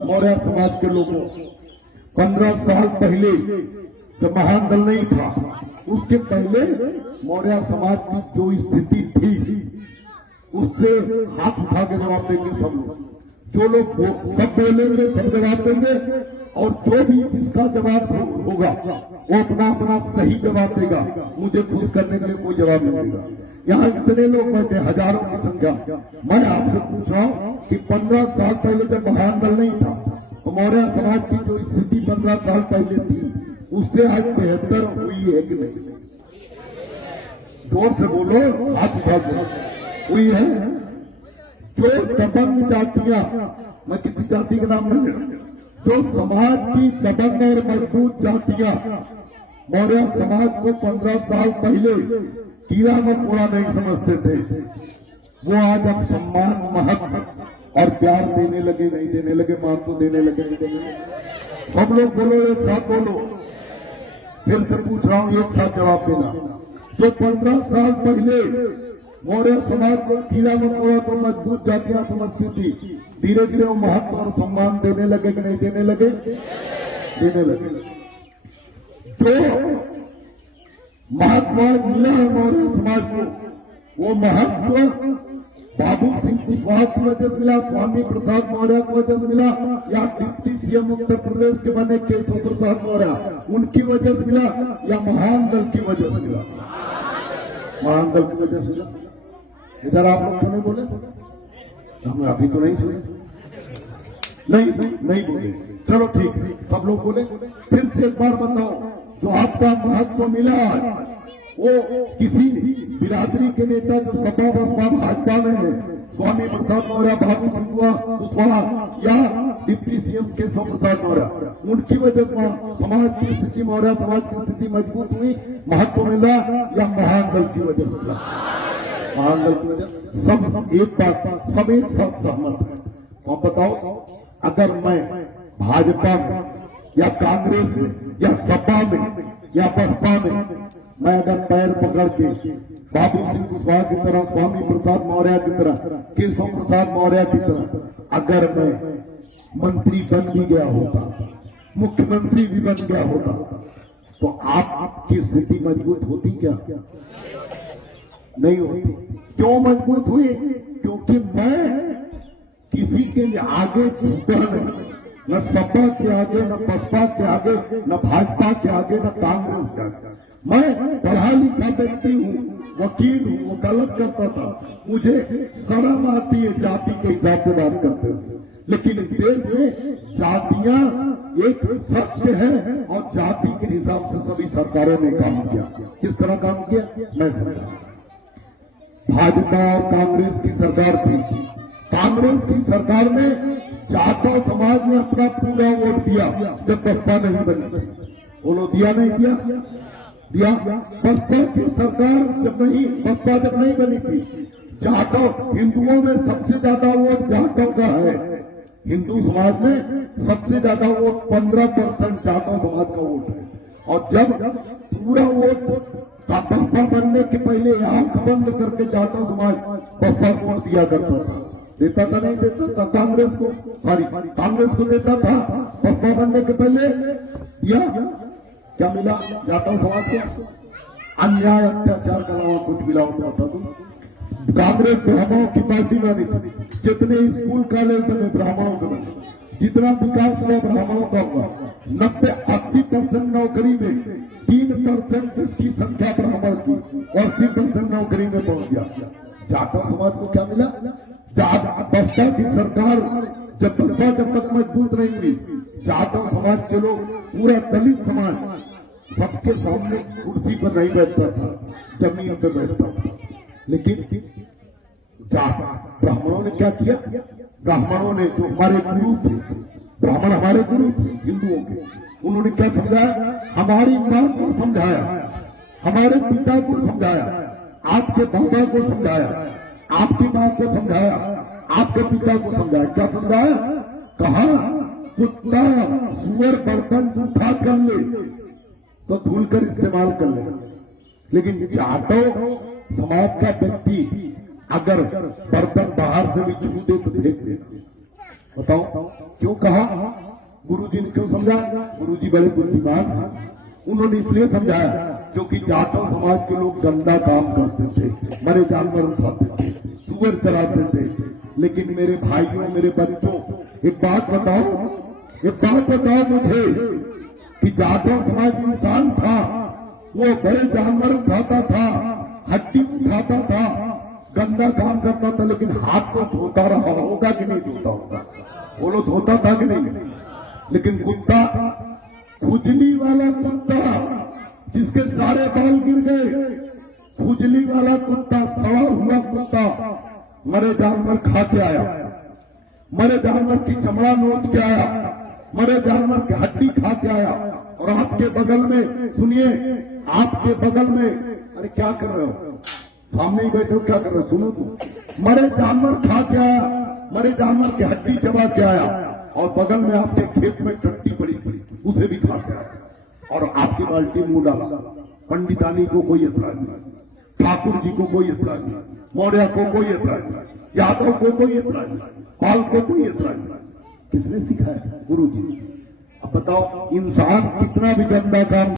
मौर्य समाज के लोगों 15 साल पहले जब महान दल नहीं था, उसके पहले मौर्य समाज की जो स्थिति थी उससे हाथ उठा के जवाब देंगे सब लोग। जो लोग सब बोलेंगे सब जवाब देंगे, और जो भी जिसका जवाब होगा वो अपना अपना सही जवाब देगा। मुझे खुश करने के लिए कोई जवाब नहीं देगा। यहाँ इतने लोग बैठे, हजारों की संख्या। मैं आपसे पूछ रहा हूँ कि 15 साल पहले जब महान दल नहीं था तो मौर्य समाज की जो स्थिति 15 साल पहले थी उससे आज बेहतर हुई है कि नहीं? जोर से बोलो, हाथ उठा दो। हुई है। जो दबंग जातियां, मैं किसी जाति का नाम नहीं ले रहा, जो समाज की दबंग और मजबूत जातियां मौर्य समाज को 15 साल पहले कीड़ा मकोड़ा नहीं समझते थे, वो आज अब सम्मान, महत्व और प्यार देने लगे, नहीं देने लगे, महत्व देने लगे, नहीं देने लगे। सब लोग बोलो, एक साथ बोलो। फिर से पूछ रहा हूं, एक साथ जवाब देना। जो 15 साल पहले मौर्य समाज को कीड़ा मकोड़ा तो मजबूत जातियां समझती थी, धीरे धीरे वो महत्व और सम्मान देने लगे कि नहीं देने लगे? देने लगे। जो महत्व मिला है मौर्य समाज को, वो महत्व बाबू सिंह कुशवाहा की वजह से मिला, स्वामी प्रसाद मौर्य की वजह से मिला, या डिप्टी सीएम उत्तर प्रदेश के बने केशव प्रसाद मौर्य उनकी वजह से मिला, या महान दल की वजह से मिला? महान दल की वजह से मिला। इधर आप लोग क्यों नहीं बोले? हम अभी तो नहीं सुने, नहीं बोले। चलो ठीक है, सब लोग बोले। फिर से एक बार बताओ, जो आपका महत्व मिला वो किसी बिरादरी के नेता जो सपा बसपा भाजपा में है, स्वामी प्रसाद मौर्य, बाबू सिंह कुशवाहा या डिप्टी सीएम केशव प्रसाद मौर्य, उनकी वजह से समाज की स्थिति, मौर्य समाज की स्थिति मजबूत हुई, महत्व मिला, या महान दल की वजह से मिला? महान दल की वजह। सब एक बात, सब एक साथ सहमत है। तो बताओ, अगर मैं भाजपा में या कांग्रेस में या सपा में या बसपा में, मैं अगर पैर पकड़ के बाबू सिंह कुशवाहा की तरह, स्वामी प्रसाद मौर्य की तरह, केशव प्रसाद मौर्य की तरह अगर मैं मंत्री बन भी गया होता, मुख्यमंत्री भी बन गया होता, तो आपकी स्थिति मजबूत होती क्या? नहीं होती। क्यों मजबूत हुई? क्योंकि मैं किसी के आगे झुका नहीं, न सपा के आगे, न बसपा के आगे, न भाजपा के आगे, न कांग्रेस के आगे। मैं पढ़ा लिखा व्यक्ति हूँ, वकील हूँ, वकालत करता था, मुझे शर्म आती है जाति के हिसाब से बात करते हुए। लेकिन इस देश में जातियां एक सत्य है, और जाति के हिसाब से सभी सरकारों ने काम किया। किस तरह काम किया मैं समझा। भाजपा और कांग्रेस की सरकार थी। कांग्रेस की सरकार में जाटव समाज ने अपना पूरा वोट दिया जब बसपा नहीं बनी थी। बोलो, दिया नहीं दिया? दिया। बसपा की सरकार जब नहीं बनी थी, जाटव, हिंदुओं में सबसे ज्यादा वोट जाटव का है। हिंदू समाज में सबसे ज्यादा वोट 15% जाटव समाज का वोट है। और जब पूरा वोट बसपा बनने के पहले आंख बंद करके जाटव समाज बसपा को वोट दिया करता था। देता था, नहीं देता था? कांग्रेस को, कांग्रेस को देता था। बसपा बनने के पहले दिया। क्या मिला जाटव समाज को? अन्याय, अत्याचार का अलावा कुछ मिला होता था? तो कांग्रेस ब्राह्मणों की पार्टी बनी थी। जितने स्कूल कॉलेज बने ब्राह्मणों के बने, जितना विकास हुआ ब्राह्मणों का हुआ। 90-80% नौकरी में 3% जिसकी संख्या ब्राह्मण की, 80% नौकरी में पहुंच गया। जाटव समाज को क्या मिला? बसपा की सरकार जब तक मजबूत नहीं हुई, जाटव समाज के लोग, पूरा दलित समाज सबके सामने कुर्सी पर नहीं बैठता था, जमीन पर बैठता था। लेकिन ब्राह्मणों ने क्या किया? ब्राह्मणों ने, जो हमारे गुरु थे, ब्राह्मण हमारे गुरु थे हिंदुओं के, उन्होंने क्या समझाया? हमारी मां को समझाया, हमारे पिता को समझाया, आपके बाबा को समझाया, आपकी मां को समझाया, आपके पिता को समझाया। क्या समझाया? कहा, कुत्ता सुअर बर्तन उठा कर ले तो धुल कर इस्तेमाल कर ले, लेकिन जाटव समाज का व्यक्ति अगर बर्तन बाहर से भी छू दे तो फेंक दे। बताओ क्यों कहा? गुरुजी ने क्यों समझाया? गुरुजी बड़े बुद्धिमान हैं। उन्होंने इसलिए समझाया क्योंकि जाटव समाज के लोग गंदा काम करते थे, मरे जानवर उठाते थे, सुअर चराते थे। लेकिन मेरे भाइयों, मेरे बच्चों, एक बात बताओ मुझे कि जाटव समाज इंसान था, वो बड़े जानवर उठाता था, हड्डी उठाता था, गंदा काम करता था, लेकिन हाथ को धोता रहा होगा कि नहीं धोता होगा? बोलो, धोता था कि नहीं? लेकिन कुत्ता, खुजली वाला कुत्ता जिसके सारे बाल गिर गए, खुजली वाला कुत्ता, सड़ा हुआ कुत्ता, मरे जानवर खा के आया, मरे जानवर की चमड़ा नोच के आया, मरे जानवर की हड्डी खा के आया। और आपके बगल में, सुनिए, आपके बगल में, अरे क्या कर रहे हो? सामने ही बैठे हो, क्या कर रहे हो? सुनो तो, मरे जानवर खा के आया, मरे जानवर की हड्डी चबा के आया, और बगल में आपके खेत में टट्टी पड़ी थी, उसे भी खा के आया, और आपकी बाल्टी मुंह डाला। पंडितानी को कोई ऐतराज नहीं, ठाकुर जी को कोई ऐतराज नहीं, मौर्य को कोई ऐतराज नहीं, यादव को कोई ऐतराज नहीं, पाल को कोई ऐतराज नहीं। किसने सिखाया? गुरु जी। अब बताओ, इंसान कितना भी गंदा काम